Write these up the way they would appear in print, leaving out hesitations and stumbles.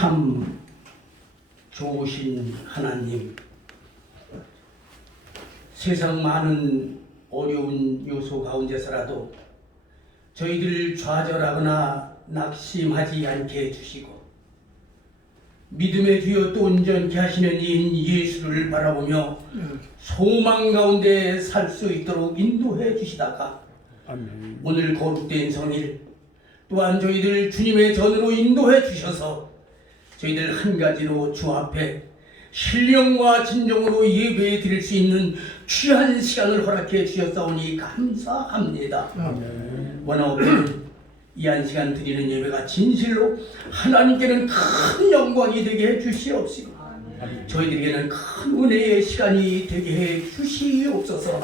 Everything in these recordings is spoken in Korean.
참 좋으신 하나님, 세상 많은 어려운 요소 가운데서라도 저희들 좌절하거나 낙심하지 않게 해주시고 믿음의 뒤에 또 온전케 하시는 이 예수를 바라보며 소망 가운데 살 수 있도록 인도해 주시다가 아멘. 오늘 거룩된 성일 또한 저희들 주님의 전으로 인도해 주셔서 저희들 한 가지로 주 앞에 신령과 진정으로 예배 드릴 수 있는 귀한 시간을 허락해 주셨사오니 감사합니다. 아멘. 원하옵기는 이 한 시간 드리는 예배가 진실로 하나님께는 큰 영광이 되게 해 주시옵시고 저희들에게는 큰 은혜의 시간이 되게 해 주시옵소서.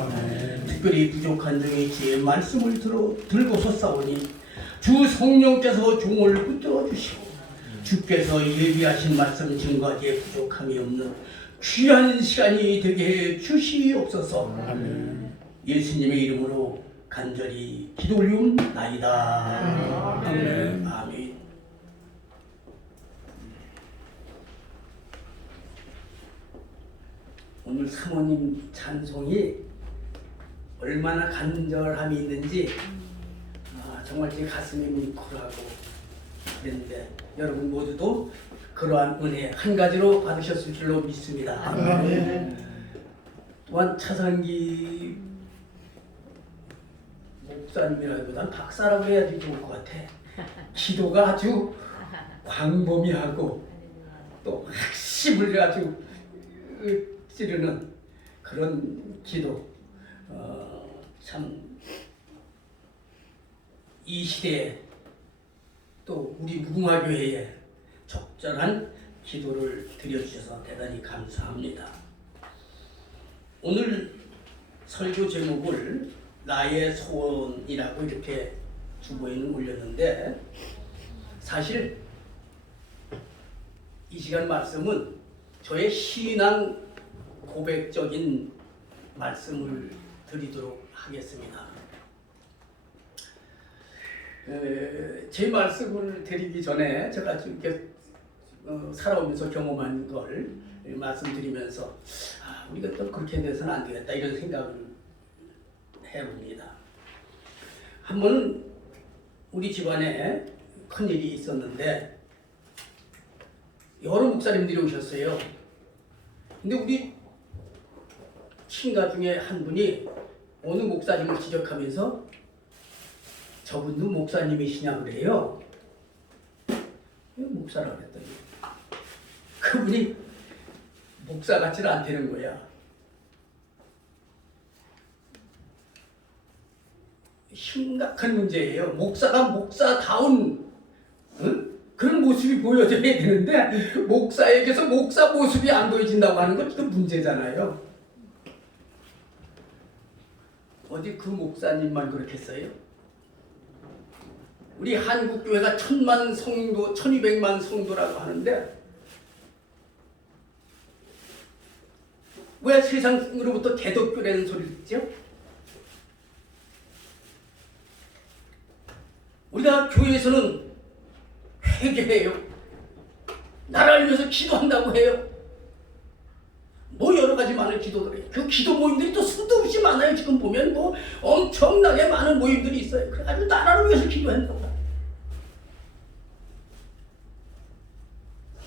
특별히 부족한 중에 주의 말씀을 들고 섰사오니 주 성령께서 종을 붙들어 주시고 주께서 예비하신 말씀 증거하기에 부족함이 없는 귀한 시간이 되게 해 주시옵소서. 예수님의 이름으로 간절히 기도 올리옵나이다. 아멘. 아멘. 오늘 사모님 찬송이 얼마나 간절함이 있는지 정말 제 가슴이 뭉클하고 그랬는데 여러분 모두도 그러한 은혜 한 가지로 받으셨을 줄로 믿습니다. 아멘. 또한 차상기 목사님이라기보다는 박사라고 해야지 좋을 것 같아. 기도가 아주 광범위하고 또 핵심을 아주 찌르는 그런 기도. 참 이 시대에 또 우리 무궁화교회에 적절한 기도를 드려주셔서 대단히 감사합니다. 오늘 설교 제목을 나의 소원이라고 이렇게 주보에는 올렸는데 사실 이 시간 말씀은 저의 신앙 고백적인 말씀을 드리도록 하겠습니다. 제 말씀을 드리기 전에 제가 이렇게 살아오면서 경험한 걸 말씀드리면서 우리가 또 그렇게 돼서는 안 되겠다 이런 생각을 해봅니다. 한 번은 우리 집안에 큰일이 있었는데 여러 목사님들이 오셨어요. 근데 우리 친가 중에 한 분이 어느 목사님을 지적하면서 저분도 목사님이시냐 그래요. 목사라고 그랬더니 그분이 목사 같지는 않다는 거야. 심각한 문제예요. 목사가 목사다운 그런 모습이 보여져야 되는데 목사에게서 목사 모습이 안 보여진다고 하는 건 그 문제잖아요. 어디 그 목사님만 그렇겠어요? 우리 한국교회가 1000만 성도, 1200만 성도라고 하는데 왜 세상으로부터 개독교라는 소리를 듣죠? 우리가 교회에서는 회개해요. 나라를 위해서 기도한다고 해요. 뭐 여러 가지 많은 기도들 해요. 그 기도 모임들이 또 수도 없이 많아요. 지금 보면 뭐 엄청나게 많은 모임들이 있어요. 그래가지고 나라를 위해서 기도한다고.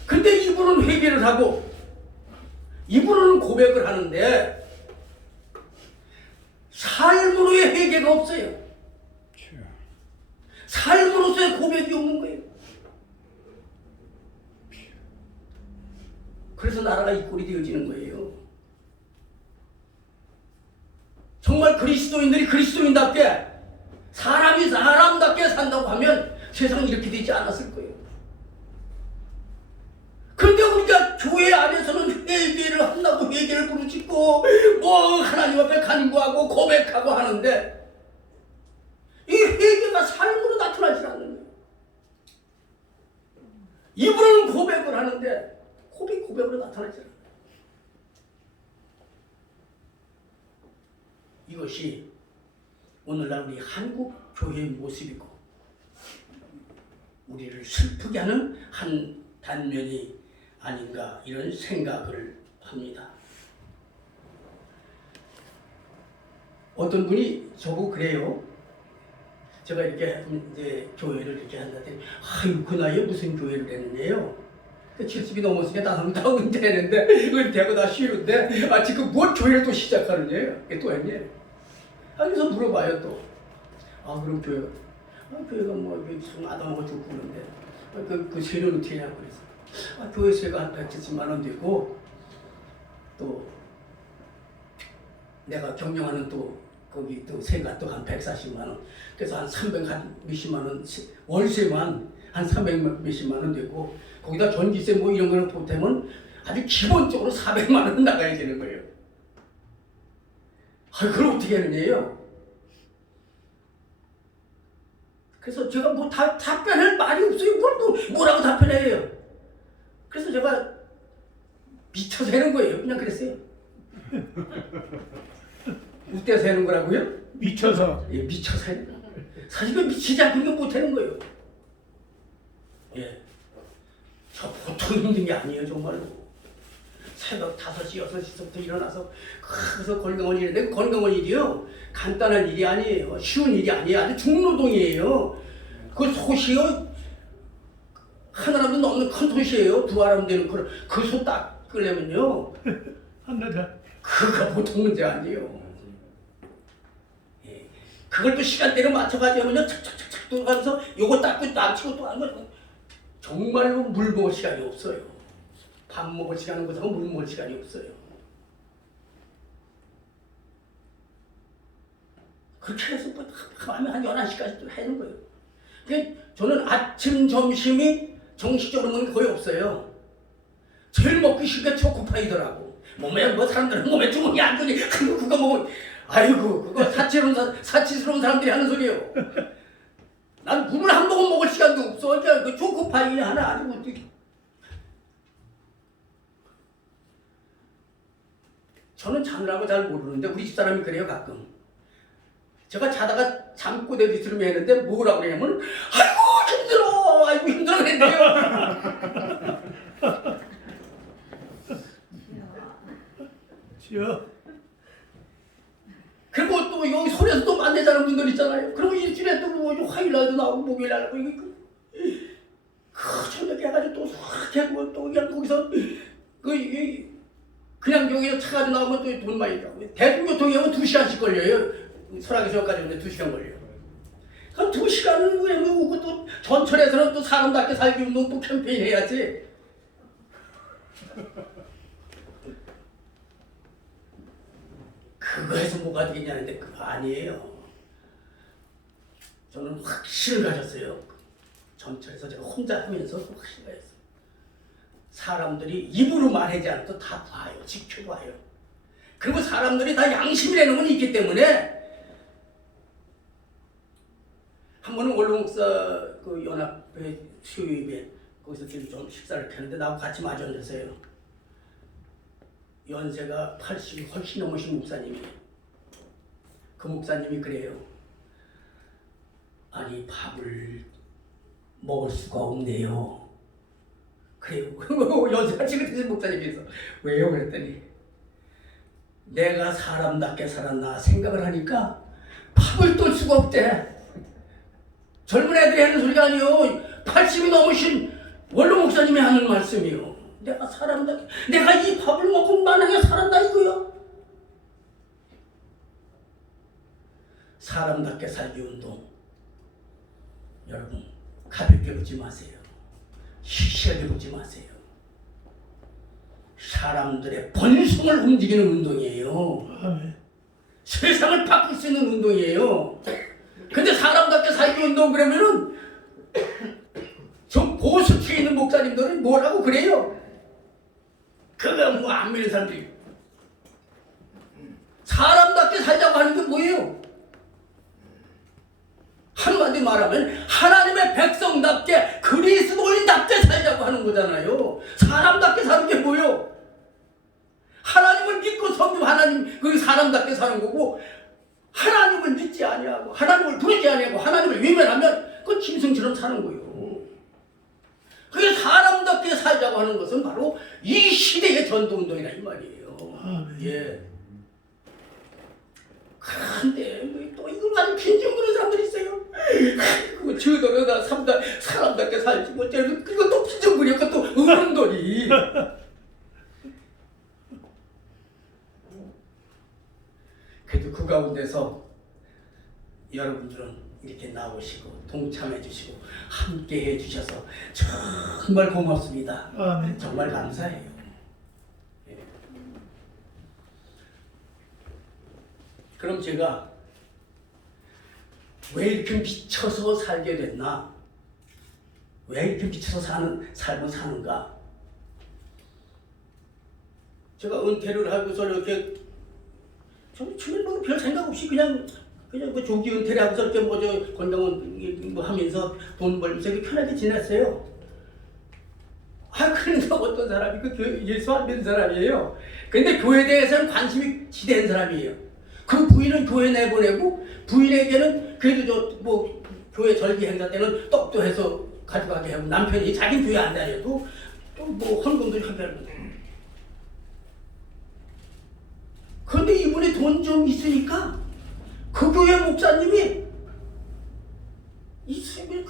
근데 이분은 회개를 하고 이분은 고백을 하는데 삶으로의 회개가 없어요. 삶으로서의 고백이 없는 거예요. 그래서 나라가 이 꼴이 되어지는 거예요. 정말 그리스도인들이 그리스도인답게 사람이 사람답게 산다고 하면 세상이 이렇게 되지 않았을 거예요. 그런데 우리가 교회 안에서는 회개를 한다고 회개를 부르짖고 뭐 하나님 앞에 간구하고 고백하고 하는데 이 회개가 삶으로 나타나지 않는 거예요. 이분은 고백을 하는데 고백으로 나타나지 않아요. 이것이 오늘날 우리 한국 교회의 모습이고 우리를 슬프게 하는 한 단면이 아닌가 이런 생각을 합니다. 어떤 분이 저보고 그래요. 제가 이렇게 이제 교회를 이렇게 한다더니 아유 그 나이에 무슨 교회를 했느냐요. 70이 넘었으니까 다 은퇴했는데 그걸 대고 다 쉬는데 지금 뭘 교회를 또 시작하느냐요. 또 했냐. 그래서 물어봐요 또. 그럼 교회가 뭐 좀 아담하고 좋고 그런데 그 세는 어떻게 하냐고 그래서 교회세가 한 170만 원 되고 또 내가 경영하는 또 거기 또 세가 또 한 140만 원 그래서 한 300 한 몇십만 원 월세만 한 300 몇십만 원 되고 거기다 전기세 뭐 이런 거를 보태면 아주 기본적으로 400만 원 나가야 되는 거예요. 그걸 어떻게 하느냐요? 그래서 제가 뭐 답변할 말이 없어요. 그걸 또 뭐라고 답변해요? 그래서 제가 미쳐서 하는 거예요. 그냥 그랬어요. 웃대서 하는 거라고요? 미쳐서. 예, 미쳐서 하는 거예요. 사실 그 미치지 않으면 못 하는 거예요. 예. 저 보통 힘든 게 아니에요, 정말로. 새벽 5시, 6시부터 일어나서 그래서 건강원 일인데 건강원 일이요. 간단한 일이 아니에요. 쉬운 일이 아니에요. 아주 중노동이에요. 그 솥이요. 하나라도 넘는 큰 솥이에요. 두 사람 되는 그 솥 닦으려면요. 한나자. 그거 보통 문제 아니에요. 예. 그걸 또 시간대로 맞춰가지고 하면요. 착착착착 돌아가면서 요거 닦고 남치고 또 하는 거 정말로 물 먹을 시간이 없어요. 밥 먹을 시간은 그렇고 물 먹을 시간이 없어요. 그렇게 해서 뭐 하면 한 11시까지 또 하는 거예요. 그러니까 저는 아침, 점심이 정식적으로 먹는 게 거의 없어요. 제일 먹기 쉬운 게 초코파이더라고. 몸에 뭐 사람들은 몸에 주먹이 안 좋니 그거 먹으면 아이고 그거 사치스러운 사람들이 하는 소리예요. 난 물을 한 모금 먹을 시간도 없어. 그러니까 그 초코파이 하나 아주 어떻게 저는 자느라고 잘 모르는데 우리 집사람이 그래요 가끔. 제가 자다가 잠꼬대 비스름이 했는데 뭐라고 그러냐면 아이고 힘들어 그랬대요. 지어. 그리고 또 여기 소리에서 또 만나자는 분들 있잖아요. 그리고 일주일에 또 뭐 화요일날도 나오고 목요일날 나오고 저녁에 해가지고 또 수학하고 또 그냥 거기서 그냥 여기서 차 가지고 나오면 또 돈 많이 들고 대중교통이 하면 2시간씩 걸려요. 설악에서까지 오는데 2시간 걸려요. 그럼 2시간은 왜 오고 또 전철에서는 또 사람답게 살기 운동 또 캠페인 해야지. 그거 해서 뭐가 되겠냐는데 그거 아니에요. 저는 확신을 가졌어요. 전철에서 제가 혼자 하면서 확신을 가졌어요. 사람들이 입으로 말하지 않아도 다 봐요. 지켜봐요. 그리고 사람들이 다 양심이라는 건 있기 때문에 한 번은 원로목사 그 연합회 수요일에 거기서 좀 식사를 했는데 나하고 같이 마주 앉았어요. 연세가 80이 훨씬 넘으신 목사님이 그 목사님이 그래요. 아니 밥을 먹을 수가 없네요. 그래요. 연세가 지금 되신 목사님께서 왜요? 그랬더니 내가 사람답게 살았나 생각을 하니까 밥을 뜰 수가 없대. 젊은 애들이 하는 소리가 아니요. 80이 넘으신 원로 목사님이 하는 말씀이요. 내가 사람답게 내가 이 밥을 먹고 만약에 살았다 이거요. 사람답게 살기 운동 여러분 가볍게 보지 마세요. 시시하게 보지 마세요. 사람들의 본성을 움직이는 운동이에요. 세상을 바꿀 수 있는 운동이에요. 근데 사람답게 살기 운동 그러면은 저 보수층에 있는 목사님들은 뭐라고 그래요? 그거 뭐 안 믿는 사람들이 사람답게 살자고 하는 게 뭐예요? 한마디 말하면 하나님의 백성답게 그리스도인답게 살자고 하는 거잖아요. 사람답게 사는 게 뭐예요? 하나님을 믿고 섬기면 하나님 그 사람답게 사는 거고 하나님을 믿지 아니하고 하나님을 부르지 아니하고 하나님을 외면하면 그 짐승처럼 사는 거예요. 그게 사람답게 사람답게 살자고 하는 것은 바로 이 시대의 전도운동이라 이 말이에요. 예. 그런데 또 이걸 가지고 빈정 부는 사람들이 있어요. 그거 저더러다 사람답게 살지 못해서 그거 또 빈정 부려 그것도 어른들이. 그래도 그 가운데서 여러분들은 이렇게 나오시고 동참해 주시고 함께 해 주셔서 정말 고맙습니다. 아멘. 정말 감사해요. 예. 그럼 제가 왜 이렇게 미쳐서 살게 됐나? 왜 이렇게 미쳐서 삶을 사는가? 제가 은퇴를 하고서 이렇게 저는 처음에 별 생각 없이 그냥 그 조기 은퇴를 하고서 이렇게 저 건강원 하면서 돈 벌면서 이렇게 편하게 지냈어요. 그런데 어떤 사람이 예수 안 믿는 사람이에요. 근데 교회에 대해서는 관심이 지대한 사람이에요. 그 부인은 교회 내보내고 부인에게는 그래도 교회 절기 행사 때는 떡도 해서 가져가게 하고 남편이 자기 교회 안 다녀도 또 헌금도 하게 하는 거예요. 그런데 이분이 돈 좀 있으니까 그 교회 목사님이 있으면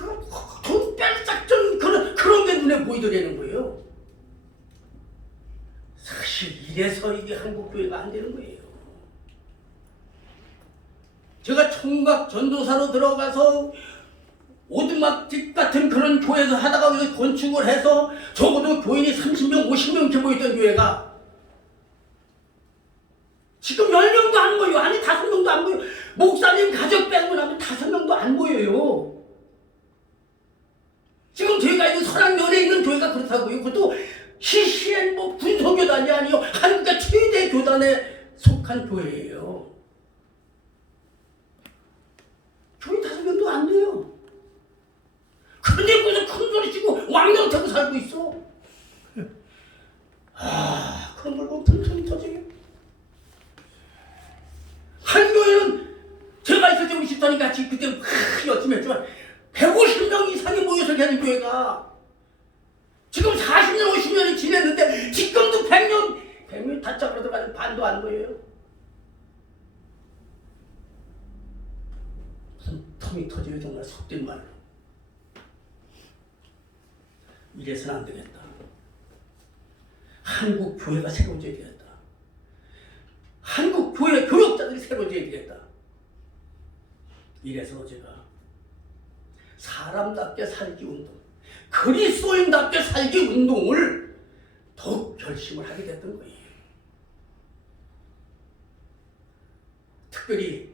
돈 뺄짝좀 그런 게 눈에 보이더라는 거예요. 사실 이래서 이게 한국 교회가 안 되는 거예요. 제가 총각 전도사로 들어가서 오두막집 같은 그런 교회에서 하다가 건축을 해서 적어도 교인이 30명, 50명 이렇게 모였던 교회가 지금 10명도 안 모여요. 아니 5명도 안 모여요. 목사님 가족 빼고 나면 5명도 안 모여요. 지금 저희가 있는 선악면에 있는 교회가 그렇다고요. 그것도 CCN 분소교단이 아니요. 한국의 최대 교단에 속한 교회예요. 교회 5명도 안 돼요. 그런데 거기서 큰 소리 치고 왕년 타고 살고 있어. 그런 걸 보면 분통이 터져요. 한 교회는 제가 있을 때 우리 집사님 같이 그때 열심히 했지만 150명 이상이 모여서 하는 교회가 지금 40년, 50년이 지냈는데 지금도 100명 다짝으로 들어가는 반도 안 보여요. 무슨 텀이 터져요. 정말 속된 말로. 이래서는 안 되겠다. 한국 교회가 새로워져야 되겠다. 한국 교회 교역자들이 새로워져야 되겠다. 이래서 제가 사람답게 살기 운동, 그리스도인답게 살기 운동을 더욱 결심을 하게 됐던 거예요. 특별히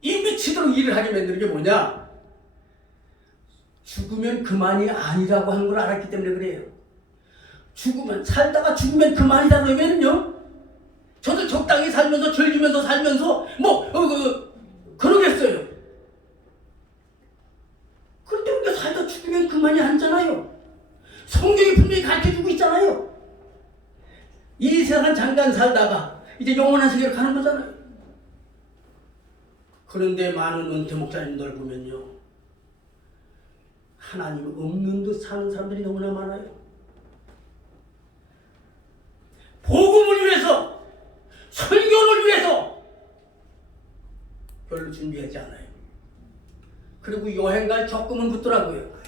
이 미치도록 일을 하게 만드는 게 뭐냐? 죽으면 그만이 아니라고 하는 걸 알았기 때문에 그래요. 살다가 죽으면 그만이다 그러면요, 저도 적당히 살면서 즐기면서 살면서 그러겠어요. 그런데 우리가 살다 죽으면 그만이 아니잖아요. 성경이 분명히 가르쳐주고 있잖아요. 이 세상 잠깐 살다가 이제 영원한 세계로 가는 거잖아요. 그런데 많은 은퇴 목사님들 보면요, 하나님 없는 듯 사는 사람들이 너무나 많아요. 복음을 위해서, 설교를 위해서 별로 준비하지 않아요. 그리고 여행 갈 적금은 붙더라고요.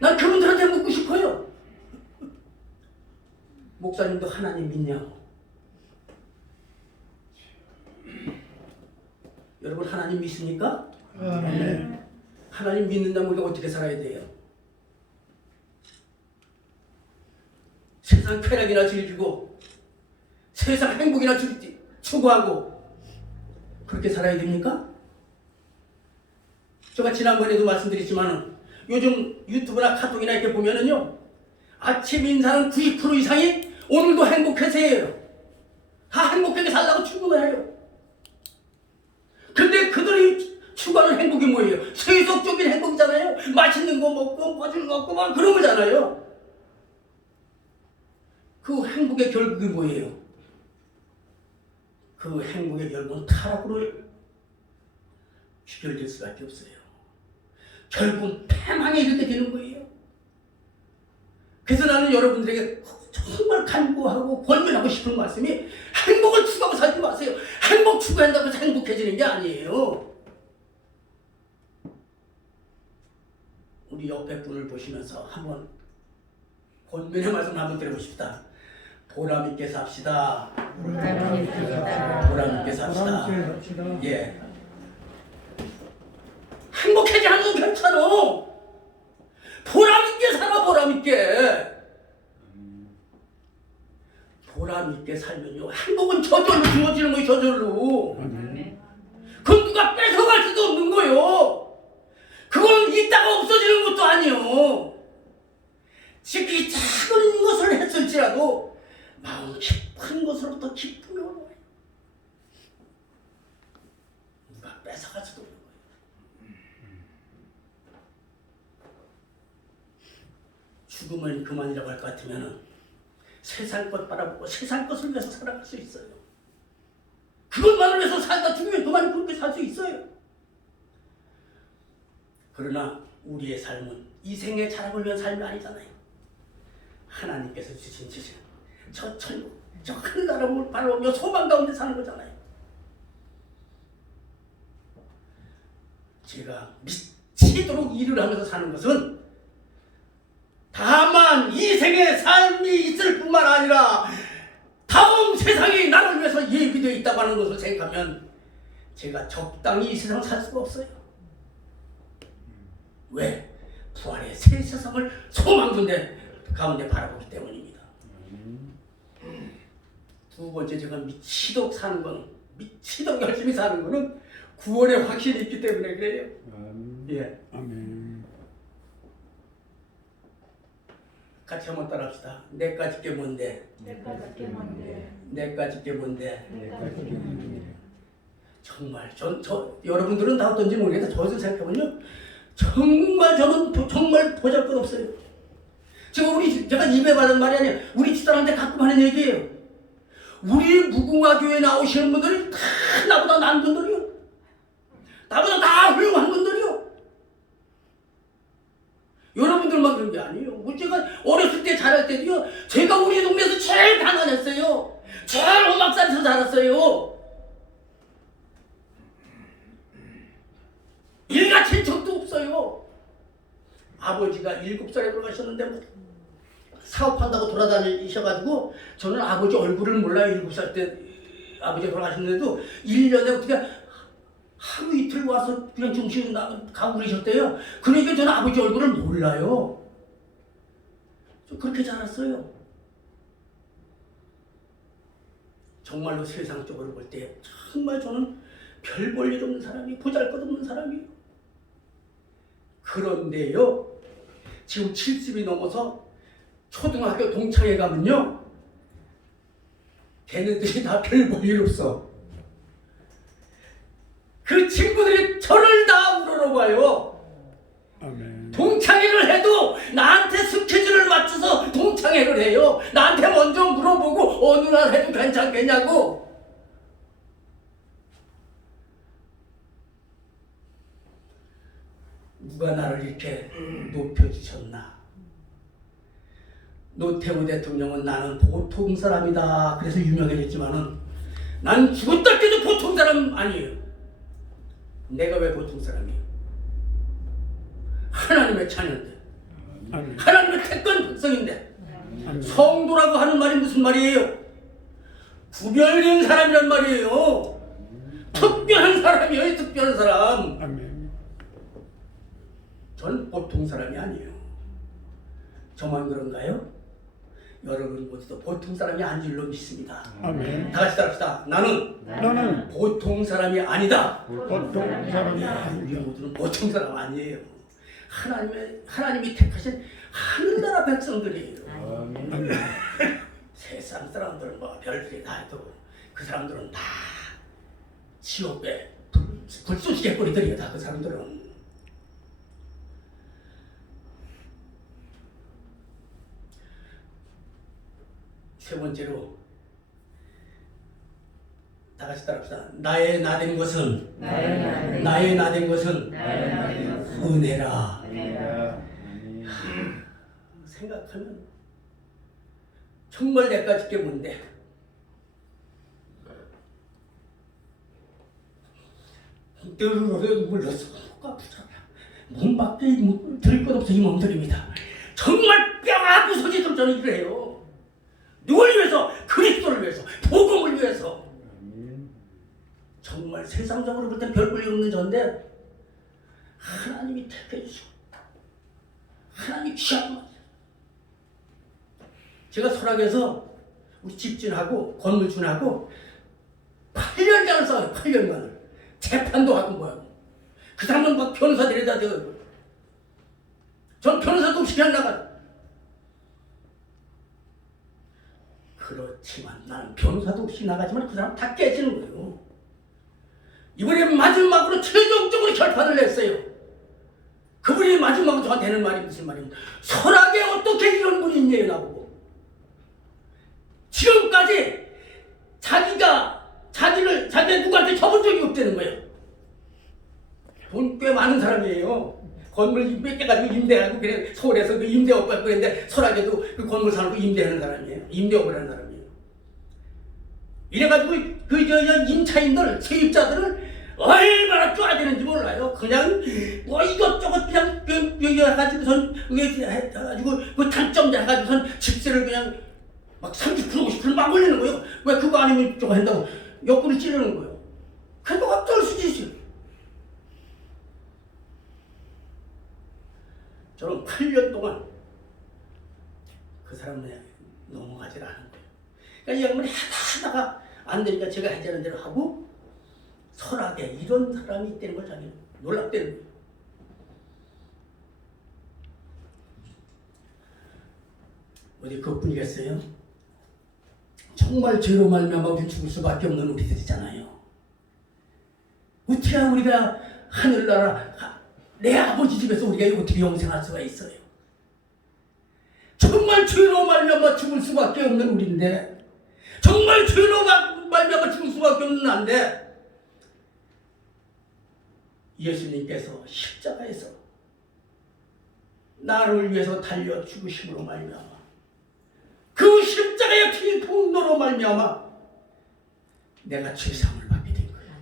난 그분들한테 묻고 싶어요. 목사님도 하나님 믿냐고. 여러분 하나님 믿습니까? 아멘. 하나님 믿는다면 우리가 어떻게 살아야 돼요? 세상 쾌락이나 즐기고 세상 행복이나 추구하고 그렇게 살아야 됩니까? 제가 지난번에도 말씀드렸지만 요즘 유튜브나 카톡이나 이렇게 보면은요, 아침 인사는 90% 이상이 오늘도 행복해서예요. 다 행복하게 살라고 충고를 해요. 근데 그들이 추구하는 행복이 뭐예요? 세속적인 행복이잖아요. 맛있는 거 먹고 멋진 거 먹고 막 그런 거잖아요. 그 행복의 결국이 뭐예요? 그 행복의 결국은 타락으로 귀결될 수밖에 없어요. 결국 패망에 이르게 되는 거예요. 그래서 나는 여러분들에게 정말 간구하고 권면하고 싶은 말씀이 행복을 추구하고 살지 마세요. 행복 추구한다고 해서 행복해지는 게 아니에요. 우리 옆에 분을 보시면서 한번 권면의 말씀 한번 드리고 싶다. 보람 있게 삽시다. 보람 있게 삽시다. 예. 행복하지 않으면 괜찮아. 보람 있게 살아. 보람 있게. 보람 있게 살면요, 행복은 저절로 주어지는 거예요. 저절로. 그건 누가 뺏어갈 수도 없는 거예요. 그건 있다가 없어지는 것도 아니에요. 지금 이 작은 것을 했을지라도 마음 깊은 것으로부터 깊음이 오는 거예요. 누가 뺏어갈 수도 없는 거예요. 죽으면 그만이라고 할 것 같으면 세상 것 바라보고 세상 것을 위해서 살아갈 수 있어요. 그것만을 위해서 살다 죽으면 그만 그렇게 살 수 있어요. 그러나 우리의 삶은 이 생의 자랑을 위한 삶이 아니잖아요. 하나님께서 주신 저 천국, 저 하늘나라를 바라보며 소망 가운데 사는 거잖아요. 제가 미치도록 일을 하면서 사는 것은 다만 이 생의 삶이 있을 뿐만 아니라 다음 세상이 나를 위해서 예비되어 있다고 하는 것을 생각하면 제가 적당히 이 세상을 살 수가 없어요. 왜? 부활의 새 세상을 소망 가운데 바라보기 때문입니다. 두 번째, 제가 미치도록 사는 건, 미치도록 열심히 사는 거는 구원의 확신이 있기 때문에 그래요. 예. 아멘. 같이 한번 따라합시다. 내가 집게 뭔데? 내가 집게 뭔데? 내가 집게 뭔데? 내가 집게 뭔데? 정말 여러분들은 다 어떤지 모르겠는데 저도 생각해보면요, 저는 정말 보잘것없어요. 제가 입에 바른 말이 아니에요. 우리 집사람한테 가끔 하는 얘기예요. 우리 무궁화 교회 나오시는 분들이 다 나보다 나은 분들이요. 나보다 다 훌륭한 분들이요. 여러분들만 그런 게 아니에요. 제가 어렸을 때 자랄 때도요, 제가 우리 동네에서 제일 가난했어요. 제일 험악산에서 자랐어요. 일가칠 적도 없어요. 아버지가 7살에 돌아가셨는데 뭐 사업한다고 돌아다니셔가지고 저는 아버지 얼굴을 몰라요. 7살 때 아버지가 돌아가셨는데도 1년에 어떻게 하루 이틀 와서 그냥 중심 가고 그러셨대요. 그러니까 저는 아버지 얼굴을 몰라요. 저 그렇게 자랐어요. 정말로 세상적으로 볼 때 정말 저는 별 볼 일 없는 사람이, 보잘것없는 사람이에요. 그런데요, 지금 70이 넘어서 초등학교 동창회 가면요, 걔네들이 다 별 볼 일 없어. 그 친구들이 저를 다 우러러봐요. 아멘. 동창회를 해도 나한테 스케줄을 맞춰서 동창회를 해요. 나한테 먼저 물어보고 어느 날 해도 괜찮겠냐고. 누가 나를 이렇게 높여주셨나. 노태우 대통령은 나는 보통 사람이다 그래서 유명해졌지만은 난 죽었다 깨도 보통 사람 아니에요. 내가 왜 보통 사람이에요? 하나님의 자녀인데, 아멘. 하나님의 택한 백성인데, 아멘. 성도라고 하는 말이 무슨 말이에요? 구별된 사람이란 말이에요. 특별한 사람이에요. 특별한 사람. 아멘. 전 보통 사람이 아니에요. 저만 그런가요? 여러분 모두도 보통 사람이 아닌 줄로 믿습니다. 아멘. 다 같이 따라합시다. 나는 보통 사람이 아니다. 보통 사람이 우리 아니야. 모두는 보통 사람 아니에요. 하나님이 택하신 하늘나라 백성들이에요. 아멘. 세상 사람들은 뭐 별들이 다 해도 그 사람들은 다 지옥에 불쏘시개 꼬리들이에요. 다 그 사람들은. 세 번째로 다같이 따라합시다. 나의 나된 것은 은혜라. 은혜라. 생각하면 정말 내가 짓게 뭔데 늘 물러서 목 아프잖아. 몸밖에 들을 것 없어 이 몸들입니다. 정말 뼈가 부서지도록 저는 이래요. 누굴 위해서? 그리스도를 위해서, 복음을 위해서. 정말 세상적으로 볼 땐 별 볼일 없는 저인데 하나님이 택해 주시고 하나님이 귀한 것. 제가 설악에서 우리 집주인하고 건물주인하고 8년간을 싸워요. 8년간을. 재판도 하고 뭐하고. 그 사람은 막 변호사 데려다 대고. 전 변호사도 없이 그냥 나가요. 그렇지만 나는 변호사도 없이 나가지만 그 사람 다 깨지는 거예요. 이번에 마지막으로 최종적으로 결판을 냈어요. 그분이 마지막으로 저한테 하는 말이 무슨 말입니까? 설악에 어떻게 이런 분이 있냐고 나보고. 지금까지 자기가 누구한테 접은 적이 없다는 거예요. 돈 꽤 많은 사람이에요. 건물 몇 개 가지고 임대하고 그래 서울에서 그 임대업 받고 있는데 설악에도 그 건물 사놓고 임대하는 사람이에요. 임대업을 하는 사람이에요. 이래가지고 그 임차인들 세입자들을 얼마나 쪼아대는지 몰라요. 그냥 뭐 이것저것 그냥 여기 해가지고선 해가지고 그 단점자 해가지고선 집세를 그냥 막 30% 50% 막 올리는 거예요. 왜 그거 아니면 저거 한다고 옆구리 찌르는 거예요. 그래도 어쩔 수 있어요. 저는 8년 동안 그 사람을 넘어가질 않은 거예요. 그러니까 이 양반이 하다가 안 되니까 제가 하자는 대로 하고 설악에 이런 사람이 있다는 걸 자기는 놀랍다는 거예요. 어디 그뿐이겠어요? 정말 죄로 말미암아 우리 죽을 수밖에 없는 우리들이잖아요. 어떻게 우리가 하늘나라 내 아버지 집에서 우리가 어떻게 영생할 수가 있어요? 정말 죄로 말미암아 죽을 수밖에 없는 우리인데, 정말 죄로 말미암아 죽을 수밖에 없는 난데, 예수님께서 십자가에서 나를 위해서 달려 죽으심으로 말미암아 그 십자가의 피 풍노로 말미암아 내가 죄사함을 받게 된 거예요.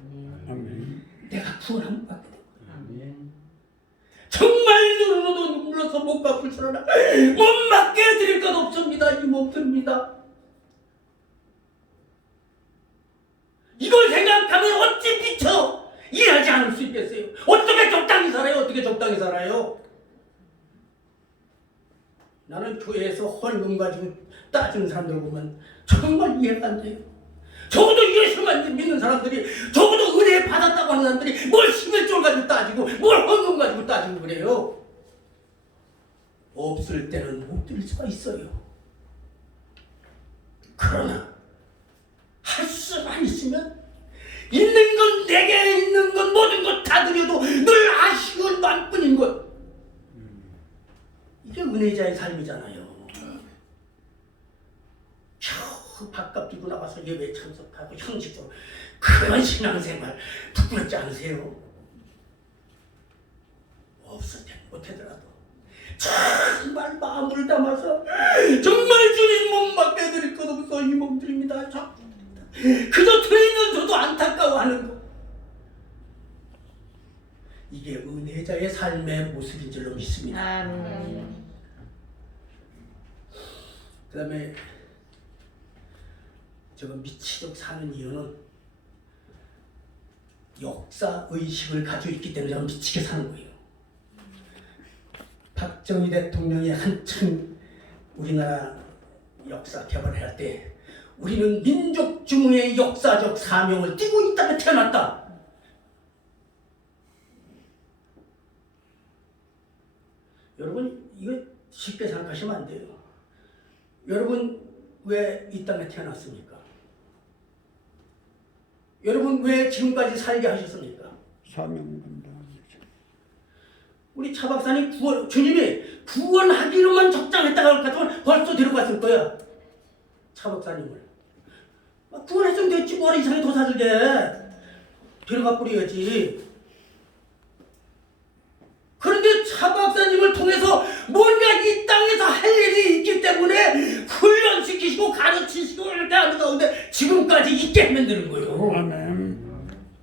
아멘. 내가 구원함을 받게 된 거예요. 아멘. 정말 눈으로도 눈물로서 못 갚을 줄 알아. 못 맡게 드릴 것 없습니다. 이 몸들입니다. 이걸 생각하면 어찌 미쳐 이해하지 않을 수 있겠어요? 어떻게 적당히 살아요? 어떻게 적당히 살아요? 나는 교회에서 헌금 가지고 따지는 사람들 보면 정말 이해가 안 돼요. 적어도 예수만 믿는 사람들이, 적어도 은혜 받았다고 하는 사람들이 뭘 11조를 가지고 따지고 뭘 헌금 가지고 따지고 그래요. 없을 때는 못 드릴 수가 있어요. 그러나 할 수만 있으면 있는 건 내게 있는 건 모든 것 다 드려도 늘 아쉬운 마음뿐인 것. 이게 은혜자의 삶이잖아요. 겨우 밥값 들고 나가서 예배에 참석하고 형식적으로 그런 신앙생활 부끄럽지 않으세요? 없을 땐 못하더라도 정말 마음을 담아서 정말 주님 몸 맡겨드릴 것 없어 이 몸들입니다. 그저 들으면서도 안타까워하는 것. 이게 은혜자의 삶의 모습인 줄로 믿습니다. 그 다음에 제가 미치도록 사는 이유는 역사의식을 가지고 있기 때문에 저는 미치게 사는 거예요. 박정희 대통령이 한참 우리나라 역사 개발할 때 우리는 민족 중흥의 역사적 사명을 띠고 이 땅에 태어났다. 여러분 이거 쉽게 생각하시면 안 돼요. 여러분 왜 이 땅에 태어났습니까? 여러분 왜 지금까지 살게 하셨습니까? 사명감다. 우리 차 박사님 주님이 구원하기로만 적당했다고 할 것 같으면 벌써 데려갔을 거야. 차 박사님을. 구원했으면 됐지 뭐하러 이상하게 더 살게. 데려가 뿌려야지. 그런데 지시고 이렇게 하는 가운데 지금까지 있게 만드는 거예요. 아멘.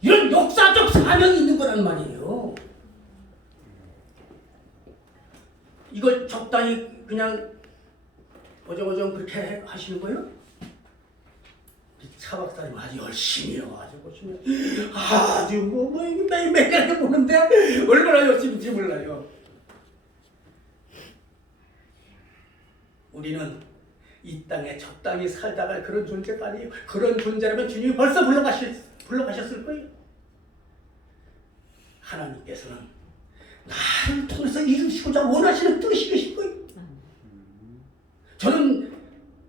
이런 역사적 사명이 있는 거란 말이에요. 이걸 적당히 그냥 어정어정 그렇게 하시는 거예요? 차 박사님 아주 열심히요. 아주 보시면 아주 매일매일 이렇게 보는데 얼마나 열심인지 몰라요. 우리는 이 땅에 적당히 살다가 그런 존재가 아니에요. 그런 존재라면 주님이 벌써 불러가셨을 거예요. 하나님께서는 나를 통해서 이루시고자 원하시는 뜻이 계실 거예요. 저는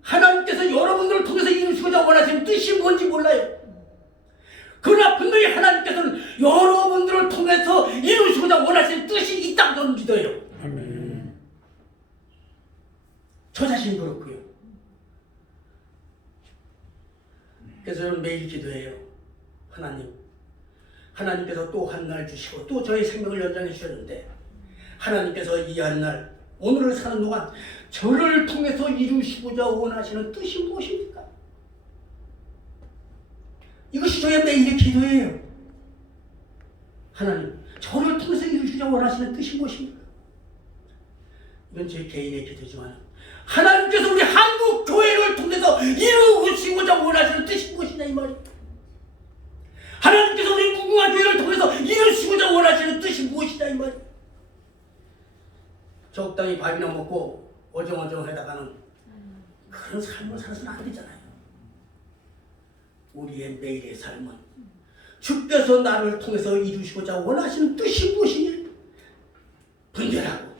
하나님께서 여러분들을 통해서 이루시고자 원하시는 뜻이 뭔지 몰라요. 그러나 분명히 하나님께서는 여러분들을 통해서 이루시고자 원하시는 뜻이 있다고 저는 믿어요. 아멘. 저 자신이 그렇고요. 그래서 저는 매일 기도해요. 하나님께서 또 한 날 주시고 또 저의 생명을 연장해 주셨는데 하나님께서 이 한 날 오늘을 사는 동안 저를 통해서 이루시고자 원하시는 뜻이 무엇입니까? 이것이 저의 매일의 기도예요. 하나님, 저를 통해서 이루시고자 원하시는 뜻이 무엇입니까? 이건 제 개인의 기도지만 하나님께서 우리 한국 교회를 통해서 이루시고자 원하시는 뜻이 무엇이냐 이 말이에요. 하나님께서 우리 무궁화 교회를 통해서 이루시고자 원하시는 뜻이 무엇이냐 이 말이에요. 적당히 밥이나 먹고 어정어정 하다가는 그런 삶을 살아서는 안 되잖아요. 우리의 매일의 삶은 주께서 나를 통해서 이루시고자 원하시는 뜻이 무엇이냐 분별하고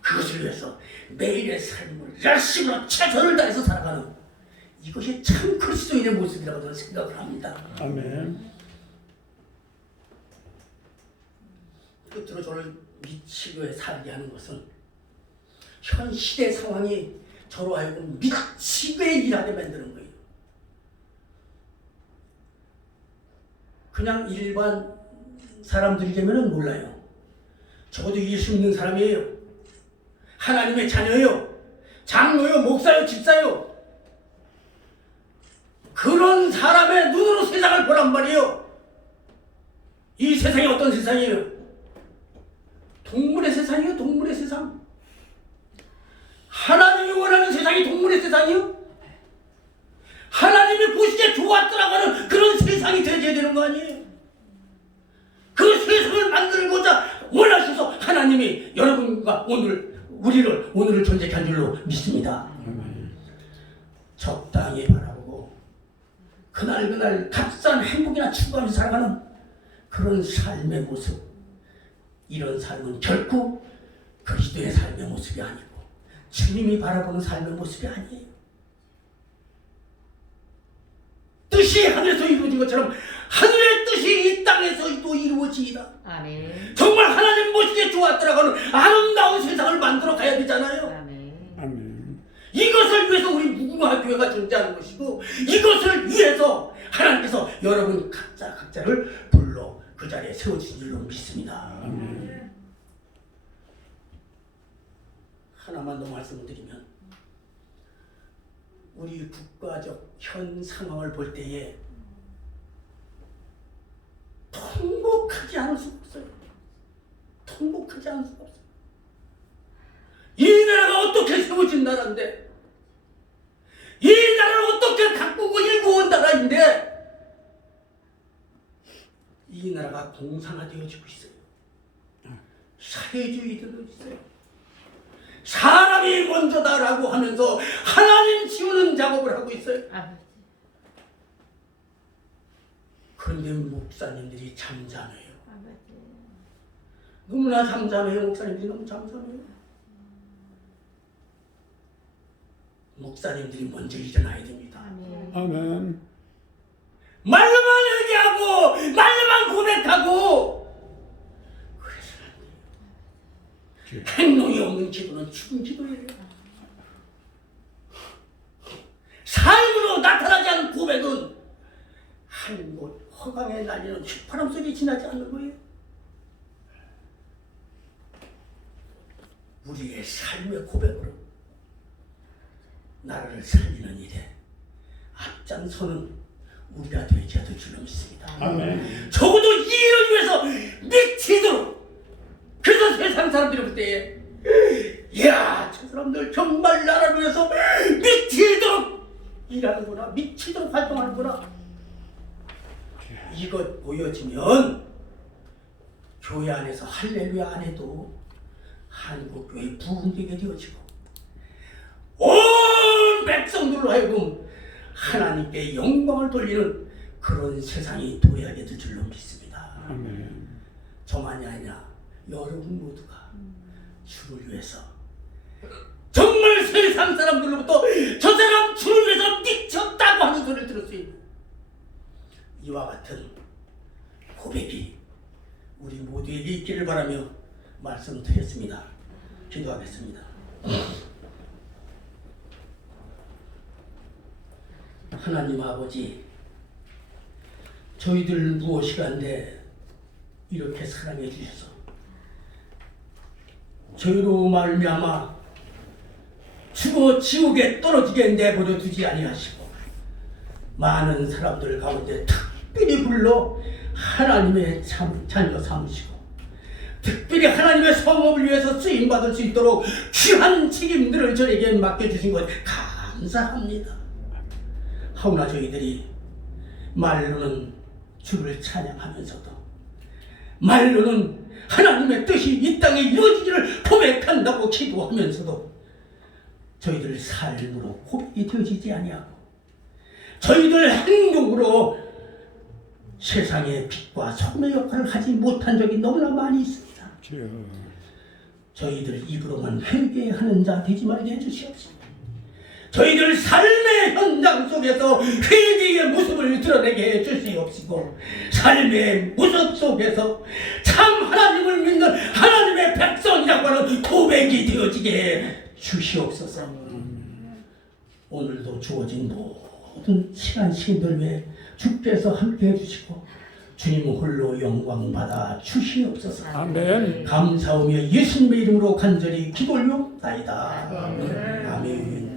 그것을 위해서 매일의 삶을 열심히 최선을 다해서 살아가는 이것이 참 그리스도인의 모습이라고 저는 생각을 합니다. 아멘. 끝으로 저를 미치게 살게 하는 것은 현 시대 상황이 저로 하여금 미치게 일하게 만드는 거예요. 그냥 일반 사람들이라면 몰라요. 적어도 예수 믿는 사람이에요. 하나님의 자녀예요. 장로요, 목사요, 집사요. 그런 사람의 눈으로 세상을 보란 말이에요. 이 세상이 어떤 세상이에요? 동물의 세상이에요. 동물의 세상. 하나님이 원하는 세상이 동물의 세상이요? 하나님이 보시기에 좋았더라고 하는 그런 세상이 되어야 되는 거 아니에요? 그 세상을 만들고자 원하셔서 하나님이 여러분과 우리를 존재케 한 줄로 믿습니다. 적당히 바라보고 그날 값싼 행복이나 추구하면서 살아가는 그런 삶의 모습, 이런 삶은 결코 그리스도의 삶의 모습이 아니고 주님이 바라보는 삶의 모습이 아니에요. 뜻이 하늘에서 이루어진 것처럼 하늘의 뜻이 이 땅에서도 이루어지이다. 아멘. 정말 하나님 보시기에 좋았더라고 하는 아름다운 세상을 만들어 가야 되잖아요. 아멘. 아멘. 이것을 위해서 우리 무궁화 교회가 존재하는 것이고 이것을 위해서 하나님께서 여러분 각자를 불러 그 자리에 세워주신 줄로 믿습니다. 아멘. 하나만 더 말씀을 드리면 우리 국가적 현 상황을 볼 때에 통곡하지 않을 수가 없어요. 통곡하지 않을 수가 없어요. 이 나라가 어떻게 세워진 나라인데 이 나라를 어떻게 가꾸고 일구온 나라인데 이 나라가 공산화되어지고 있어요. 사회주의들도 있어요. 사람이 먼저다라고 하면서 하나님 지우는 작업을 하고 있어요. 그런데 목사님들이 잠잠해요. 너무나 잠잠해요. 목사님들이 너무 잠잠해요. 목사님들이 먼저 일어나야 됩니다. 아멘. 말로만 얘기하고 말로만 고백하고 그래서는 안 돼요. 행동이 없는 기도는 죽은 기도예요. 삶으로 나타나지 않은 고백은 한 곳 허강에 날리는 휘파람 소리 지나지 않는 거예요. 우리의 삶의 고백으로 나라를 살리는 일에 앞장서는 우리가 되게 될 줄로 믿습니다. 아멘. 적어도 이 일을 위해서 미치도록. 그래서 세상 사람들이 볼 때에 이야 저 사람들 정말 나라를 위해서 미치도록 일하는구나, 미치도록 활동하는구나. 이것 보여지면 교회 안에서 할렐루야 안 해도 한국교회 부흥되게 되어지고 온 백성들로 하여금 하나님께 영광을 돌리는 그런 세상이 도약이 될 줄로 믿습니다. 아멘. 저만이 아니라 여러분 모두가 주를 위해서 정말 세상 사람들로부터 저 사람 주를 위해서 미쳤다고 하는 소리를 들을 수 있는 이와 같은 고백이 우리 모두에게 있기를 바라며 말씀드렸습니다. 기도하겠습니다. 하나님 아버지, 저희들 무엇이간데 이렇게 사랑해 주셔서 저희로 말미암아 죽어 지옥에 떨어지게 내버려 두지 아니하시고 많은 사람들 가운데 특별히 불러 하나님의 자녀 삼으시고 특별히 하나님의 성업을 위해서 쓰임받을 수 있도록 귀한 책임들을 저에게 맡겨주신 것 감사합니다. 하오나 저희들이 말로는 주를 찬양하면서도 말로는 하나님의 뜻이 이 땅에 이루어지기를 고백한다고 기도하면서도 저희들 삶으로 고백이 되어지지 아니하고 저희들 행동으로 세상의 빛과 소금의 역할을 하지 못한 적이 너무나 많이 있습니다. 주여. 저희들 입으로만 회개하는 자 되지 말게 해주시옵소서. 저희들 삶의 현장 속에서 회개의 모습을 드러내게 해주시옵시고 삶의 모습 속에서 참 하나님을 믿는 하나님의 백성이라고 하는 고백이 되어지게 주시옵소서. 오늘도 주어진 모든 시간 시인들 위해 주께서 함께 해주시고 주님 홀로 영광 받아 주시옵소서. 아멘. 감사하며 예수님의 이름으로 간절히 기도 올려옵나이다. 아멘.